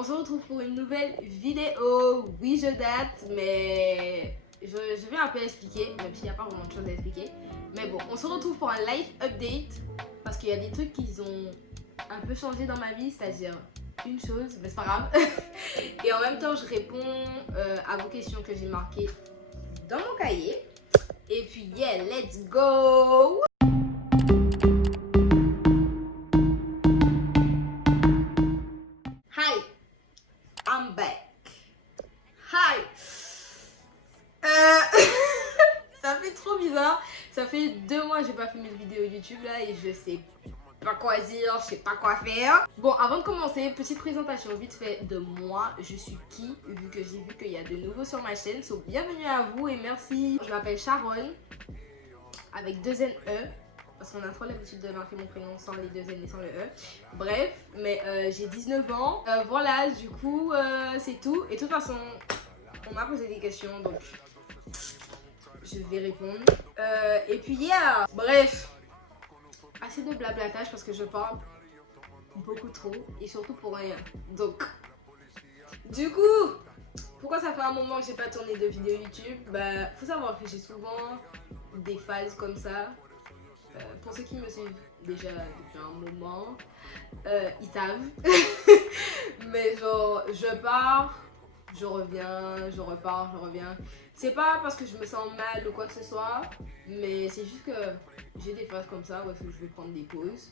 on se retrouve pour une nouvelle vidéo. Oui, je date, mais je vais un peu expliquer, même s'il n'y a pas vraiment de choses à expliquer. Mais bon, on se retrouve pour un live update parce qu'il y a des trucs qui ont un peu changé dans ma vie, c'est-à-dire une chose, mais c'est pas grave. Et en même temps, je réponds à vos questions que j'ai marquées dans mon cahier. Et puis, yeah, let's go! Hi, I'm back. Hi! Ça fait trop bizarre. Ça fait 2 mois que j'ai pas fait mes vidéos YouTube là et je sais pas quoi dire, je sais pas quoi faire. Bon, avant de commencer, petite présentation vite fait de moi. Je suis qui, vu que j'ai vu qu'il y a de nouveaux sur ma chaîne. So, bienvenue à vous et merci. Je m'appelle Sharon, avec 2 NE. Parce qu'on a trop l'habitude de marquer mon prénom sans les 2 N et sans le E. Bref, mais j'ai 19 ans. Voilà, du coup, c'est tout. Et de toute façon, on m'a posé des questions, donc je vais répondre. Et puis, yeah! Bref, assez de blablatage parce que je parle beaucoup trop et surtout pour rien. Donc, du coup, pourquoi ça fait un moment que j'ai pas tourné de vidéo YouTube? Bah, faut savoir que j'ai souvent des phases comme ça. Pour ceux qui me suivent déjà depuis un moment, ils savent. Mais genre, je pars, je reviens, je repars, je reviens. C'est pas parce que je me sens mal ou quoi que ce soit, mais c'est juste que j'ai des phases comme ça où je vais prendre des pauses.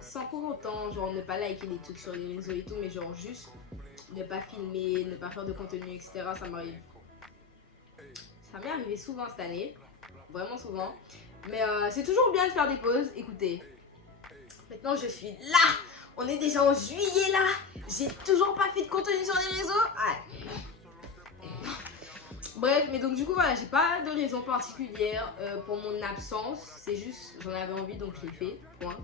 Sans pour autant, genre, ne pas liker les trucs sur les réseaux et tout, mais genre juste ne pas filmer, ne pas faire de contenu, etc. Ça m'arrive. Ça m'est arrivé souvent cette année, vraiment souvent. Mais c'est toujours bien de faire des pauses. Écoutez, maintenant je suis là. On est déjà en juillet là. J'ai toujours pas fait de contenu sur les réseaux. Ouais. Bref, mais donc du coup voilà, j'ai pas de raison particulière pour mon absence. C'est juste, j'en avais envie donc je l'ai fait. Point.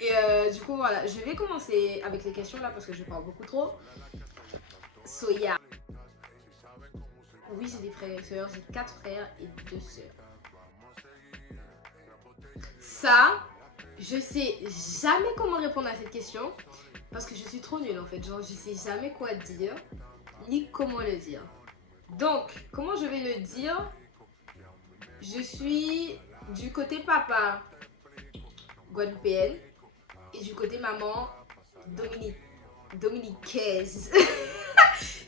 Et du coup voilà, je vais commencer avec les questions là parce que je parle beaucoup trop. So yeah. Oui, j'ai des frères et sœurs. J'ai 4 frères et 2 sœurs. Ça, je sais jamais comment répondre à cette question parce que je suis trop nulle en fait. Genre, je sais jamais quoi dire ni comment le dire. Donc, comment je vais le dire? Je suis du côté papa guadeloupéenne et du côté maman dominicaise.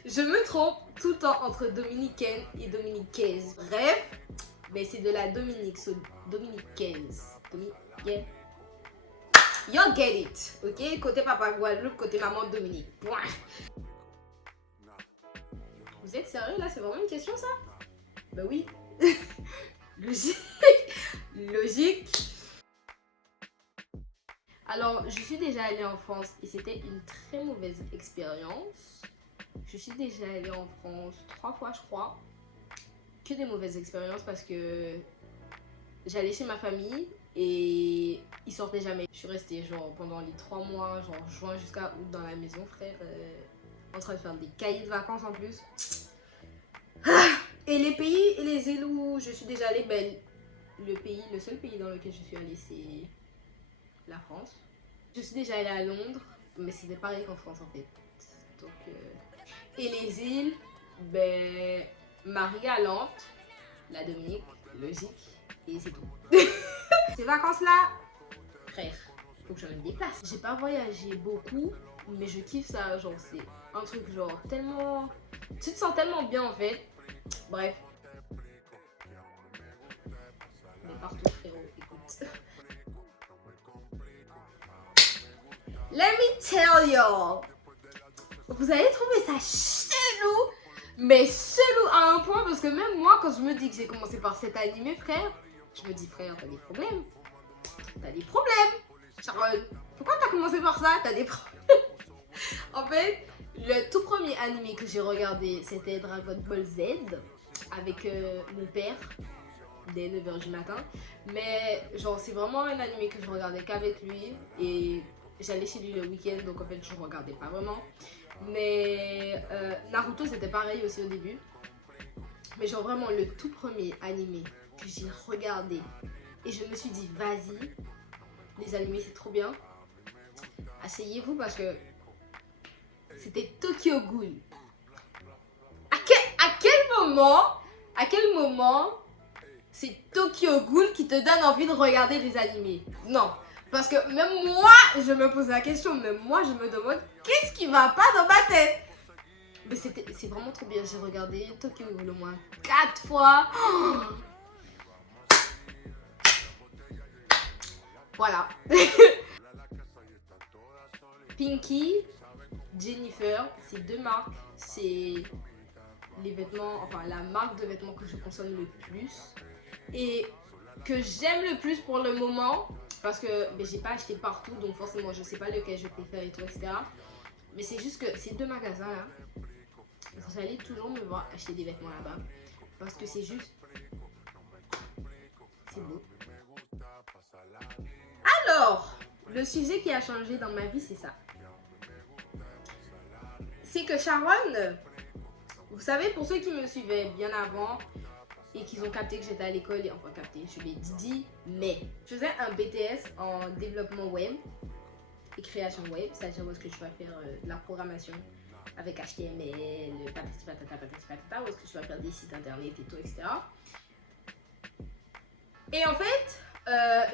Je me trompe tout le temps entre dominicaine et dominicaise. Bref, mais c'est de la Dominique, so dominicaise. Yeah. You get it, ok? Côté papa Guadeloupe, côté maman Dominique. Point. Vous êtes sérieux là? C'est vraiment une question ça? Bah oui. Logique. Logique. Alors, je suis déjà allée en France et c'était une très mauvaise expérience. Je suis déjà allée en France 3 fois, je crois. Que des mauvaises expériences parce que j'allais chez ma famille et ils sortaient jamais. Je suis restée genre pendant les 3 mois, genre juin jusqu'à août dans la maison, frère, en train de faire des cahiers de vacances en plus. Et les pays et les îles où je suis déjà allée, ben, le seul pays dans lequel je suis allée, c'est la France. Je suis déjà allée à Londres, mais c'était pareil qu'en France en fait. Donc, et les îles, ben, Marie-Galante, la Dominique, logique, et c'est tout. Ces vacances-là, frère, faut que je me déplace. J'ai pas voyagé beaucoup, mais je kiffe ça. Genre, c'est un truc genre tellement... Tu te sens tellement bien en fait. Bref. Mais partout, frérot, écoute. Let me tell y'all. Vous allez trouver ça chelou, mais chelou à un point parce que même moi, quand je me dis que j'ai commencé par cet animé, frère, je me dis, frère, t'as des problèmes. T'as des problèmes. Sharon, pourquoi t'as commencé par ça? T'as des problèmes. En fait, le tout premier animé que j'ai regardé, c'était Dragon Ball Z avec mon père dès 9h du matin. Mais genre, c'est vraiment un animé que je regardais qu'avec lui et j'allais chez lui le week-end, donc en fait, je regardais pas vraiment. Mais Naruto, c'était pareil aussi au début. Mais genre, vraiment, le tout premier animé que j'ai regardé et je me suis dit, vas-y, les animés, c'est trop bien. Asseyez-vous parce que c'était Tokyo Ghoul. À quel moment c'est Tokyo Ghoul qui te donne envie de regarder des animés? Non, parce que même moi, je me pose la question, même moi, je me demande qu'est-ce qui va pas dans ma tête. Mais c'est vraiment trop bien, j'ai regardé Tokyo Ghoul au moins 4 fois. Oh, voilà. Pinky, Jennifer, c'est deux marques, c'est les vêtements, enfin la marque de vêtements que je consomme le plus et que j'aime le plus pour le moment parce que j'ai pas acheté partout donc forcément je sais pas lequel je préfère et tout etc. Mais c'est juste que ces deux magasins là, vous allez toujours me voir acheter des vêtements là-bas parce que c'est juste, c'est beau. Alors, le sujet qui a changé dans ma vie c'est ça. C'est que Sharon, vous savez, pour ceux qui me suivaient bien avant et qui ont capté que j'étais à l'école, et enfin capté, je l'ai dit, mais je faisais un BTS en développement web et création web, c'est-à-dire où est-ce que tu vas faire de la programmation avec HTML, patati patata, où est-ce que tu vas faire des sites internet et tout, etc. Et en fait,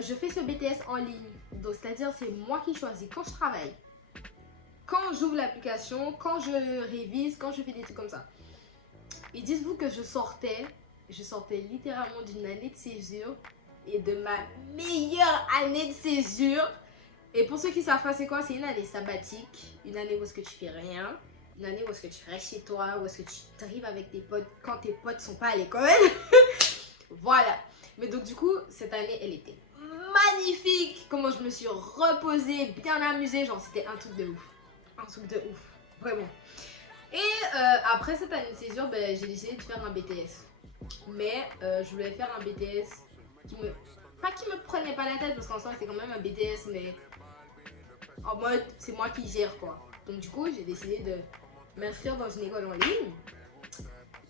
je fais ce BTS en ligne, donc c'est-à-dire c'est moi qui choisis quand je travaille, quand j'ouvre l'application, quand je révise, quand je fais des trucs comme ça. Et dites-vous que je sortais littéralement d'une année de césure et de ma meilleure année de césure. Et pour ceux qui savent pas c'est quoi, c'est une année sabbatique, une année où est-ce que tu fais rien, une année où est-ce que tu restes chez toi, où est-ce que tu drives avec tes potes quand tes potes sont pas à l'école. Voilà. Mais donc du coup, cette année, elle était magnifique. Comment je me suis reposée, bien amusée, genre c'était un truc de ouf. Un truc de ouf, vraiment. Et après cette année de césure, j'ai décidé de faire un BTS. Mais je voulais faire un BTS qui me prenait pas la tête parce qu'en soi c'est quand même un BTS mais en mode c'est moi qui gère quoi. Donc du coup j'ai décidé de m'inscrire dans une école en ligne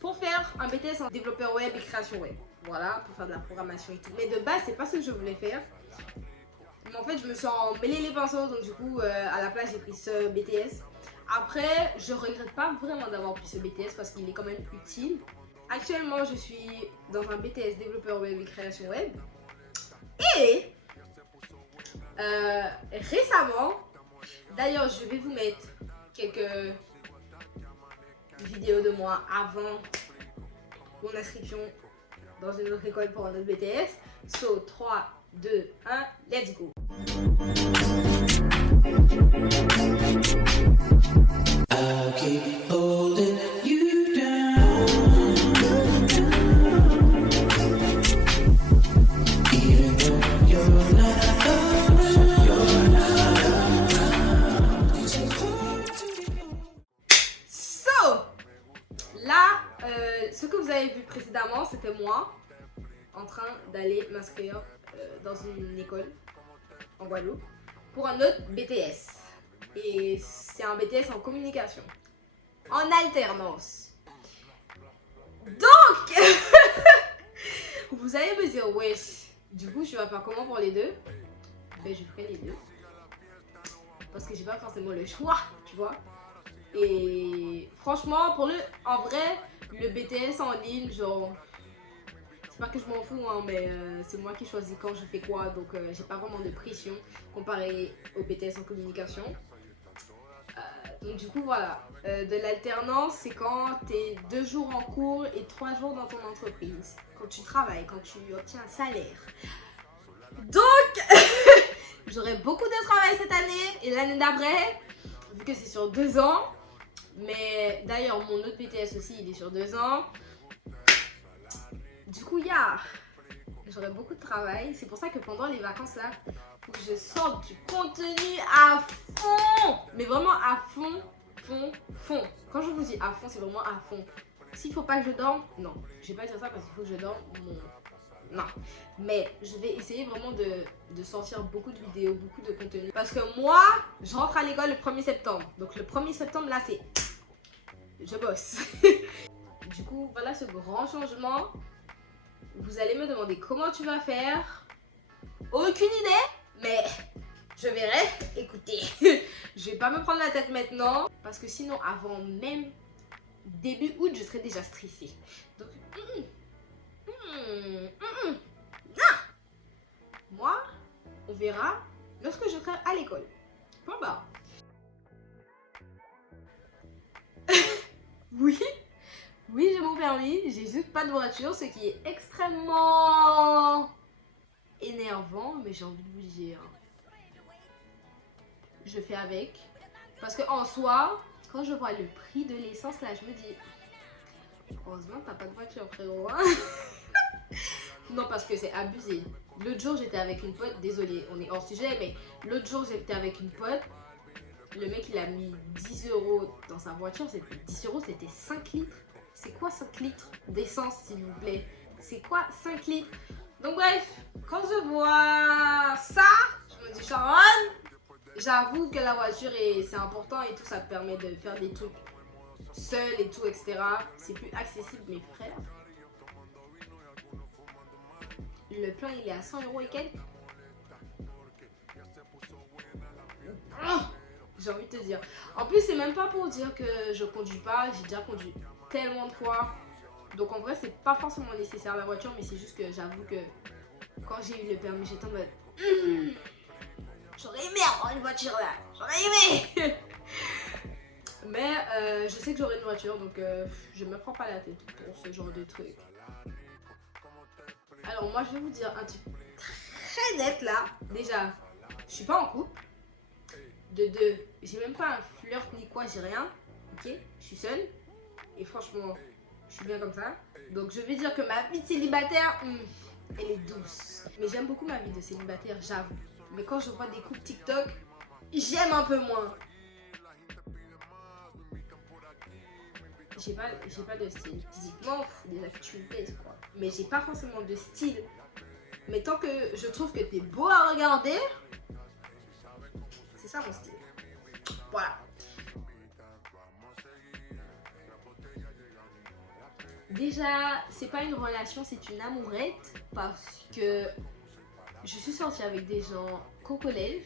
pour faire un BTS en développeur web et création web. Voilà, pour faire de la programmation et tout. Mais de base c'est pas ce que je voulais faire. Mais en fait je me suis emmêlé les pinceaux donc du coup à la place j'ai pris ce BTS. Après, je regrette pas vraiment d'avoir pris ce BTS parce qu'il est quand même utile. Actuellement, je suis dans un BTS développeur web et création web. Et récemment, d'ailleurs, je vais vous mettre quelques vidéos de moi avant mon inscription dans une autre école pour un autre BTS. So, 3, 2, 1, let's go! I'll keep holding you down, even though you're not So, là, ce que vous avez vu précédemment, c'était moi en train d'aller m'inscrire dans une école en Guadeloupe pour un autre BTS. Et c'est un BTS en communication, en alternance. Donc, vous allez me dire, wesh, du coup, je vais faire comment pour les deux? Ben, je ferai les deux. Parce que j'ai pas forcément le choix, tu vois. Et franchement, en vrai, le BTS en ligne, genre, c'est pas que je m'en fous, hein, mais c'est moi qui choisis quand je fais quoi. Donc, j'ai pas vraiment de pression comparé au BTS en communication. Donc du coup voilà, de l'alternance c'est quand tu es 2 jours en cours et 3 jours dans ton entreprise. Quand tu travailles, quand tu obtiens un salaire. Donc j'aurai beaucoup de travail cette année et l'année d'après, vu que c'est sur 2 ans. Mais d'ailleurs mon autre BTS aussi il est sur 2 ans. Du coup j'aurai beaucoup de travail. C'est pour ça que pendant les vacances là, faut que je sorte du contenu à fond. Mais vraiment à fond. Quand je vous dis à fond, c'est vraiment à fond. S'il faut pas que je dorme, non. Je vais pas dire ça parce qu'il faut que je dorme. Non. Mais je vais essayer vraiment de sortir beaucoup de vidéos, beaucoup de contenu. Parce que moi, je rentre à l'école le 1er septembre. Donc le 1er septembre, là, c'est... Je bosse. Du coup, voilà ce grand changement. Vous allez me demander comment tu vas faire. Aucune idée, mais je verrai. Écoutez, je vais pas me prendre la tête maintenant parce que sinon avant même début août je serai déjà stressée. Donc moi on verra lorsque je serai à l'école. Point barre. Oui, oui j'ai mon permis, j'ai juste pas de voiture, ce qui est extrêmement énervant, mais j'ai envie de vous dire, je fais avec. Parce que en soi, quand je vois le prix de l'essence là, je me dis, heureusement t'as pas de voiture frérot. Hein. Non parce que c'est abusé. L'autre jour j'étais avec une pote, désolée on est hors sujet, mais l'autre jour j'étais avec une pote. Le mec il a mis 10 € dans sa voiture, 10 € c'était 5 litres. C'est quoi 5 litres d'essence s'il vous plaît? C'est quoi 5 litres? Donc bref, quand je vois ça, je me dis Sharon, j'avoue que la voiture c'est important et tout, ça te permet de faire des trucs seul et tout, etc. C'est plus accessible mes frères. Le plein il est à 100 € et quelques. J'ai envie de te dire. En plus, c'est même pas pour dire que je conduis pas. J'ai déjà conduit tellement de fois. Donc en vrai, c'est pas forcément nécessaire la voiture. Mais c'est juste que j'avoue que quand j'ai eu le permis, j'étais en mode j'aurais aimé avoir une voiture là. J'aurais aimé. Mais je sais que j'aurai une voiture. Donc je me prends pas la tête pour ce genre de truc. Alors moi, je vais vous dire un truc très net là. Déjà, je suis pas en couple. De deux, j'ai même pas un flirt ni quoi, j'ai rien. Ok, je suis seule. Et franchement, je suis bien comme ça. Donc je vais dire que ma vie de célibataire, elle est douce. Mais j'aime beaucoup ma vie de célibataire, j'avoue. Mais quand je vois des couples TikTok, j'aime un peu moins. J'ai pas de style. Physiquement, déjà que tu me plaises quoi. Mais j'ai pas forcément de style. Mais tant que je trouve que t'es beau à regarder, c'est ça mon style. Voilà. Déjà, c'est pas une relation, c'est une amourette. Parce que je suis sortie avec des gens qu'au collège.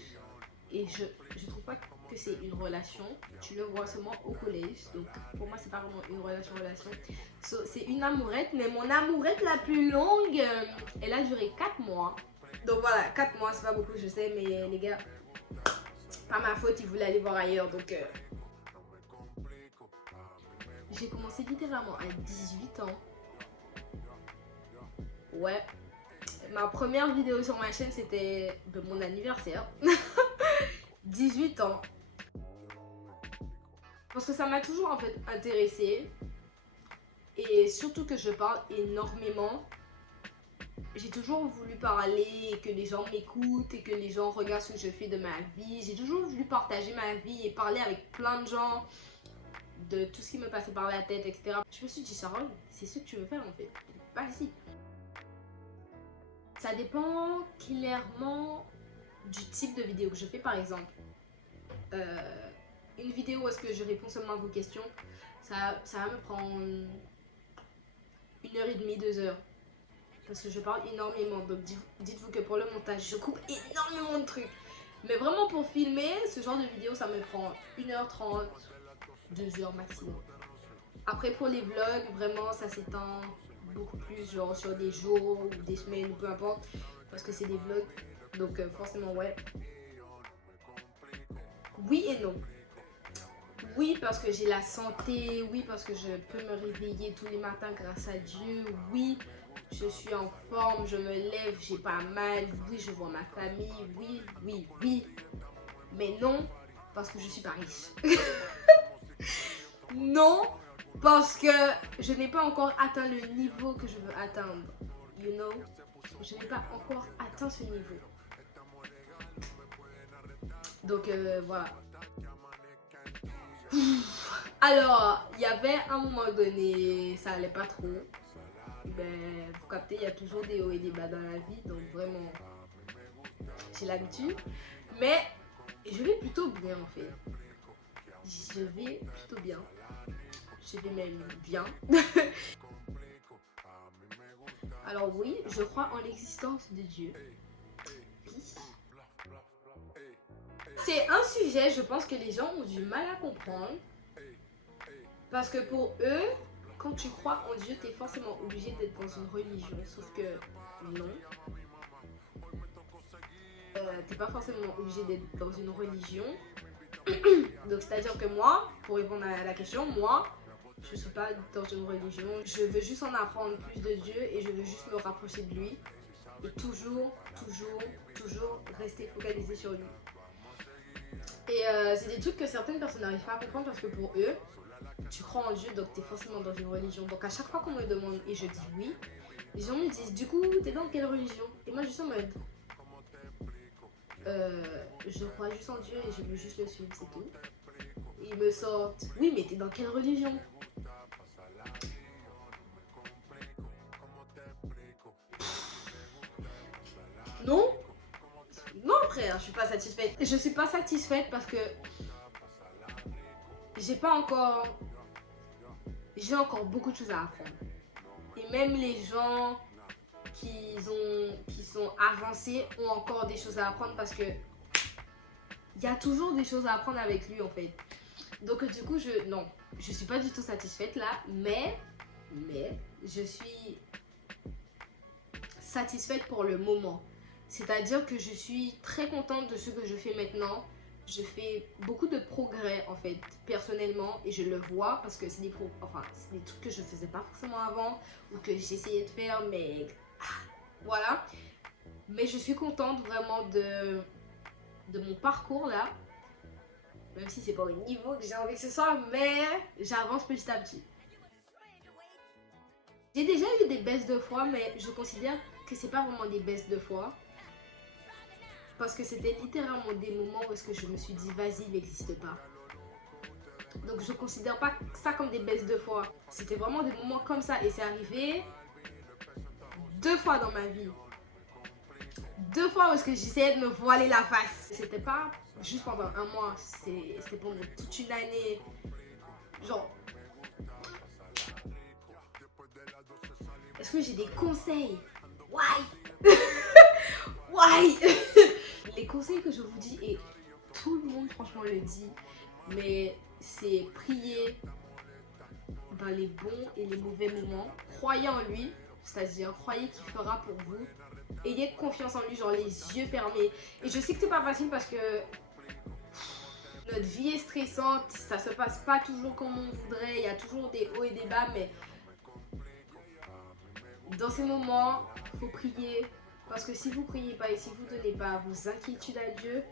Et je trouve pas que c'est une relation. Tu le vois seulement au collège. Donc pour moi, c'est pas vraiment une relation. C'est une amourette. Mais mon amourette la plus longue, elle a duré 4 mois. Donc voilà, 4 mois, c'est pas beaucoup, je sais. Mais les gars, pas ma faute, ils voulaient aller voir ailleurs. Donc j'ai commencé littéralement à 18 ans. Ouais. Ma première vidéo sur ma chaîne, c'était de mon anniversaire. 18 ans. Parce que ça m'a toujours en fait intéressée. Et surtout que je parle énormément. J'ai toujours voulu parler et que les gens m'écoutent et que les gens regardent ce que je fais de ma vie. J'ai toujours voulu partager ma vie et parler avec plein de gens de tout ce qui me passait par la tête, etc. Je me suis dit, Sharon, c'est ce que tu veux faire en fait. Vas-y. Ça dépend clairement du type de vidéo que je fais. Par exemple, une vidéo où est-ce que je réponds seulement à vos questions, ça va me prendre 1h30, 2 heures. Parce que je parle énormément. Donc dites-vous que pour le montage, je coupe énormément de trucs. Mais vraiment pour filmer, ce genre de vidéo, ça me prend 1h30, 2 heures maximum. Après pour les vlogs, vraiment ça s'étend beaucoup plus, genre sur des jours ou des semaines ou peu importe. Parce que c'est des vlogs. Donc forcément ouais. Oui et non. Oui parce que j'ai la santé, oui parce que je peux me réveiller tous les matins grâce à Dieu, oui je suis en forme, je me lève, j'ai pas mal, oui je vois ma famille, oui. Mais non parce que je suis pas riche. Non parce que je n'ai pas encore atteint le niveau que je veux atteindre. You know? Je n'ai pas encore atteint ce niveau. Donc voilà. Alors, il y avait un moment donné, ça allait pas trop. Ben, vous captez, il y a toujours des hauts et des bas dans la vie, donc vraiment, j'ai l'habitude. Mais je vais plutôt bien en fait. Je vais plutôt bien. Je vais même bien. Alors oui, je crois en l'existence de Dieu. Oui. C'est un sujet, je pense que les gens ont du mal à comprendre. Parce que pour eux, quand tu crois en Dieu, tu es forcément obligé d'être dans une religion. Sauf que non. T'es pas forcément obligé d'être dans une religion. Donc c'est-à-dire que moi, pour répondre à la question, moi, je suis pas dans une religion. Je veux juste en apprendre plus de Dieu et je veux juste me rapprocher de lui. Et toujours rester focalisé sur lui. Et c'est des trucs que certaines personnes n'arrivent pas à comprendre parce que pour eux, tu crois en Dieu, donc tu es forcément dans une religion. Donc à chaque fois qu'on me demande et je dis oui, les gens me disent du coup, t'es dans quelle religion? Et moi je suis en mode, je crois juste en Dieu et je veux juste le suivre, c'est tout. Et ils me sortent, oui mais t'es dans quelle religion? Non, non frère, je suis pas satisfaite. Je suis pas satisfaite parce que j'ai encore beaucoup de choses à apprendre. Et même les gens qui sont avancés ont encore des choses à apprendre parce que il y a toujours des choses à apprendre avec lui en fait. Donc du coup, je suis pas du tout satisfaite là, mais je suis satisfaite pour le moment. C'est-à-dire que je suis très contente de ce que je fais maintenant. Je fais beaucoup de progrès en fait, personnellement, et je le vois parce que c'est des trucs que je faisais pas forcément avant ou que j'essayais de faire, mais voilà. Mais je suis contente vraiment de mon parcours là, même si c'est pas au niveau que j'ai envie que ce soit, mais j'avance petit à petit. J'ai déjà eu des baisses de foi, mais je considère que c'est pas vraiment des baisses de foi. Parce que c'était littéralement des moments où est-ce que je me suis dit, vas-y, il n'existe pas. Donc je considère pas ça comme des baisses de foi. C'était vraiment des moments comme ça et c'est arrivé 2 fois dans ma vie. 2 fois où est-ce que j'essayais de me voiler la face. C'était pas juste pendant un mois, c'était pendant toute une année. Genre, est-ce que j'ai des conseils? Why? Why? Les conseils que je vous dis, et tout le monde franchement le dit, mais c'est prier dans les bons et les mauvais moments. Croyez en lui, c'est-à-dire croyez qu'il fera pour vous. Ayez confiance en lui, genre les yeux fermés. Et je sais que c'est pas facile parce que notre vie est stressante, ça se passe pas toujours comme on voudrait, il y a toujours des hauts et des bas, mais dans ces moments, il faut prier. Parce que si vous ne priez pas et si vous ne donnez pas vos inquiétudes à Dieu,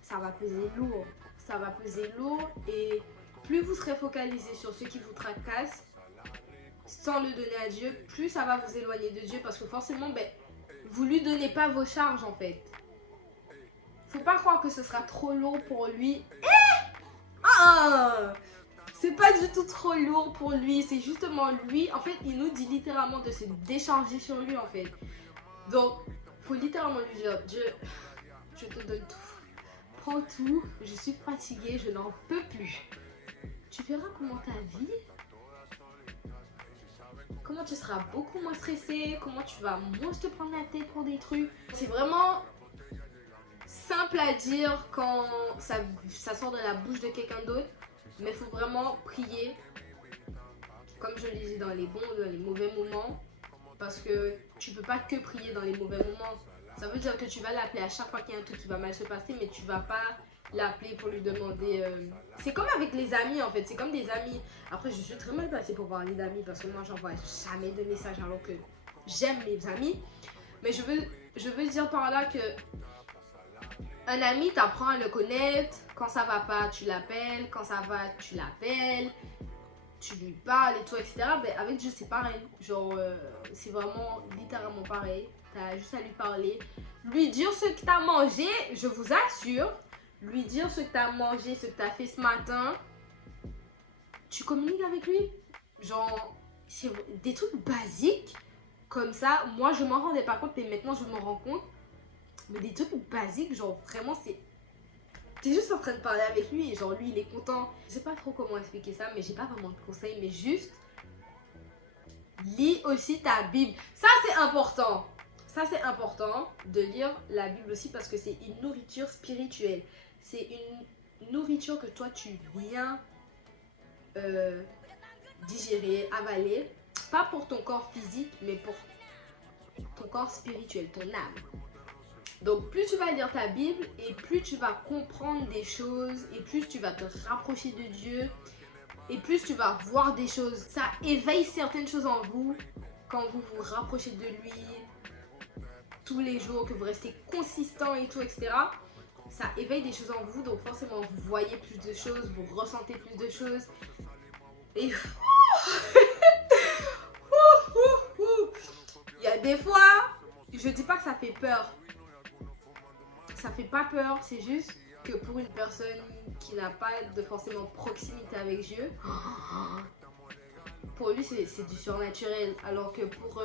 ça va peser lourd. Ça va peser lourd et plus vous serez focalisé sur ce qui vous tracasse, sans le donner à Dieu, plus ça va vous éloigner de Dieu parce que forcément, vous ne lui donnez pas vos charges en fait. Faut pas croire que ce sera trop lourd pour lui. C'est pas du tout trop lourd pour lui, c'est justement lui. En fait, il nous dit littéralement de se décharger sur lui en fait. Donc, faut littéralement lui dire, Dieu, je te donne tout. Prends tout, je suis fatiguée, je n'en peux plus. Tu verras comment ta vie, comment tu seras beaucoup moins stressé, comment tu vas moins te prendre la tête pour des trucs. C'est vraiment simple à dire quand ça sort de la bouche de quelqu'un d'autre, mais il faut vraiment prier, comme je le disais, dans les bons ou dans les mauvais moments, parce que tu peux pas que prier dans les mauvais moments. Ça veut dire que tu vas l'appeler à chaque fois qu'il y a un truc qui va mal se passer, mais tu vas pas l'appeler pour lui demander. C'est comme avec les amis en fait, c'est comme des amis. Après, je suis très mal placée pour parler d'amis parce que moi, j'envoie jamais de messages alors que j'aime mes amis. Mais je veux dire par là que un ami, t'apprends à le connaître. Quand ça va pas, tu l'appelles. Quand ça va, tu l'appelles. Tu lui parles et tout, etc. Mais avec Dieu, c'est pareil. Genre, c'est vraiment littéralement pareil. T'as juste à lui parler. Lui dire ce que t'as mangé, je vous assure. Lui dire ce que t'as mangé, ce que t'as fait ce matin. Tu communiques avec lui. Genre, c'est des trucs basiques. Comme ça, moi, je m'en rendais pas compte. Mais maintenant, je m'en rends compte. Mais des trucs basiques, genre, vraiment, c'est... T'es juste en train de parler avec lui et genre, lui, il est content. Je sais pas trop comment expliquer ça, mais j'ai pas vraiment de conseils. Mais juste, lis aussi ta Bible. Ça, c'est important. Ça, c'est important de lire la Bible aussi parce que c'est une nourriture spirituelle. c'est une nourriture que toi tu viens digérer, avaler, pas pour ton corps physique, mais pour ton corps spirituel, ton âme. Donc plus tu vas lire ta Bible et plus tu vas comprendre des choses et plus tu vas te rapprocher de Dieu et plus tu vas voir des choses. Ça éveille certaines choses en vous quand vous vous rapprochez de lui tous les jours, que vous restez consistant et tout, etc. Ça éveille des choses en vous, donc forcément vous voyez plus de choses, vous ressentez plus de choses. Et il y a des fois, je dis pas que ça fait peur. Ça fait pas peur, c'est juste que pour une personne qui n'a pas de forcément proximité avec Dieu, pour lui c'est du surnaturel. Alors que pour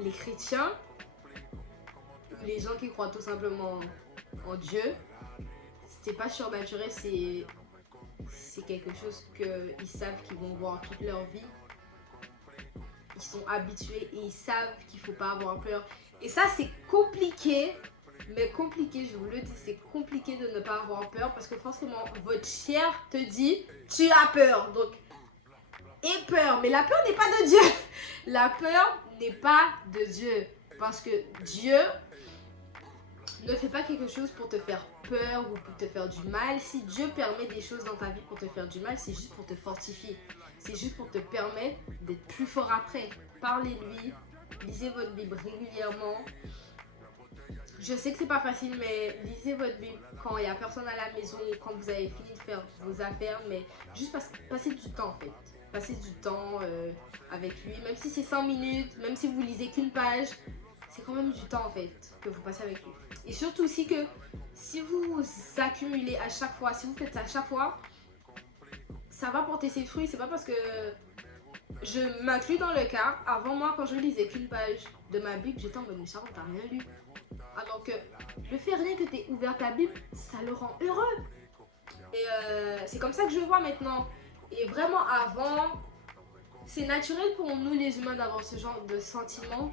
les chrétiens, les gens qui croient tout simplement en Dieu, c'est pas surnaturel, c'est quelque chose qu'ils savent qu'ils vont voir toute leur vie. Ils sont habitués et ils savent qu'il faut pas avoir peur. Et ça c'est compliqué. Mais compliqué, je vous le dis, c'est compliqué de ne pas avoir peur parce que forcément, votre chair te dit, tu as peur. Donc, aie peur. Mais la peur n'est pas de Dieu. La peur n'est pas de Dieu. Parce que Dieu ne fait pas quelque chose pour te faire peur ou pour te faire du mal. Si Dieu permet des choses dans ta vie pour te faire du mal, c'est juste pour te fortifier. C'est juste pour te permettre d'être plus fort après. Parlez-lui, lisez votre Bible régulièrement. Je sais que c'est pas facile, mais lisez votre Bible quand il n'y a personne à la maison, quand vous avez fini de faire vos affaires, mais juste passez du temps en fait. Passez du temps avec lui, même si c'est 5 minutes, même si vous lisez qu'une page, c'est quand même du temps en fait que vous passez avec lui. Et surtout aussi que si vous accumulez à chaque fois, si vous faites ça à chaque fois, ça va porter ses fruits. C'est pas parce que je m'inclus dans le cas. Avant moi, quand je lisais qu'une page de ma Bible, j'étais en mode mais Sharon, t'as rien lu. Alors que le fait rien que tu aies ouvert ta Bible, ça le rend heureux. Et c'est comme ça que je vois maintenant. Et vraiment avant, c'est naturel pour nous les humains d'avoir ce genre de sentiments.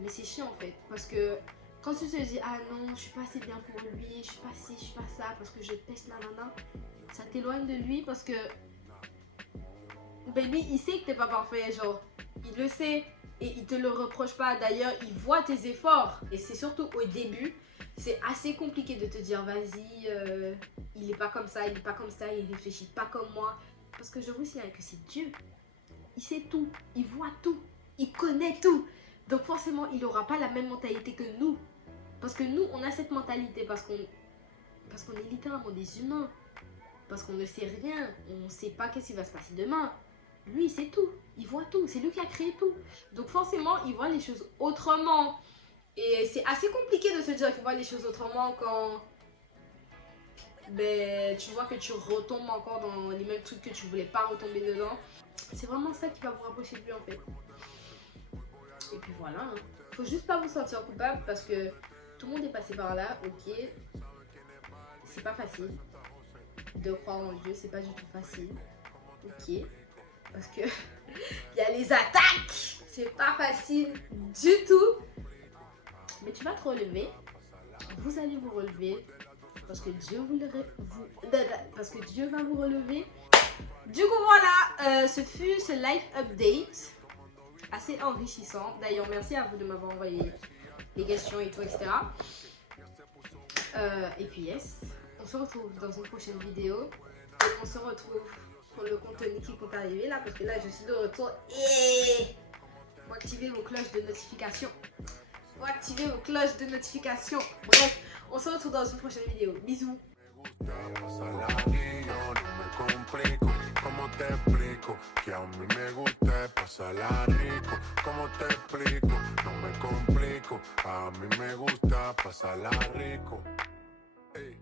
Mais c'est chiant en fait. Parce que quand tu te dis, ah non, je suis pas assez bien pour lui, je suis pas ci, je suis pas ça, parce que je pêche nanana, ça t'éloigne de lui parce que ben lui, il sait que t'es pas parfait, genre, il le sait. Et il te le reproche pas. D'ailleurs, il voit tes efforts. Et c'est surtout au début, c'est assez compliqué de te dire vas-y, il est pas comme ça, il est pas comme ça, il réfléchit pas comme moi. Parce que je vous signale que c'est Dieu. Il sait tout, il voit tout, il connaît tout. Donc forcément, il n'aura pas la même mentalité que nous. Parce que nous, on a cette mentalité parce qu'on est littéralement des humains. Parce qu'on ne sait rien, on ne sait pas qu'est-ce qui va se passer demain. Lui, il sait tout, il voit tout, c'est lui qui a créé tout. Donc forcément, il voit les choses autrement. Et c'est assez compliqué de se dire qu'il voit les choses autrement quand ben, tu vois que tu retombes encore dans les mêmes trucs que tu voulais pas retomber dedans. C'est vraiment ça qui va vous rapprocher de lui en fait. Et puis voilà, hein. Faut juste pas vous sentir coupable parce que tout le monde est passé par là, ok. C'est pas facile de croire en Dieu, c'est pas du tout facile, ok. Parce que il y a les attaques, c'est pas facile du tout. Mais tu vas te relever, vous allez vous relever parce que Dieu parce que Dieu va vous relever. Du coup voilà, ce fut ce live update assez enrichissant. D'ailleurs merci à vous de m'avoir envoyé les questions et tout, etc. Et puis yes, on se retrouve dans une prochaine vidéo. Et on se retrouve pour le contenu qui compte arriver là, parce que là je suis de retour. Et faut activer vos cloches de notification. Faut activer vos cloches de notification. Bref, on se retrouve dans une prochaine vidéo. Bisous. ¿Cómo te explico? Que a mí me gusta pasarla rico. ¿Cómo te explico? No me complico. A mí me gusta pasarla rico. Ey.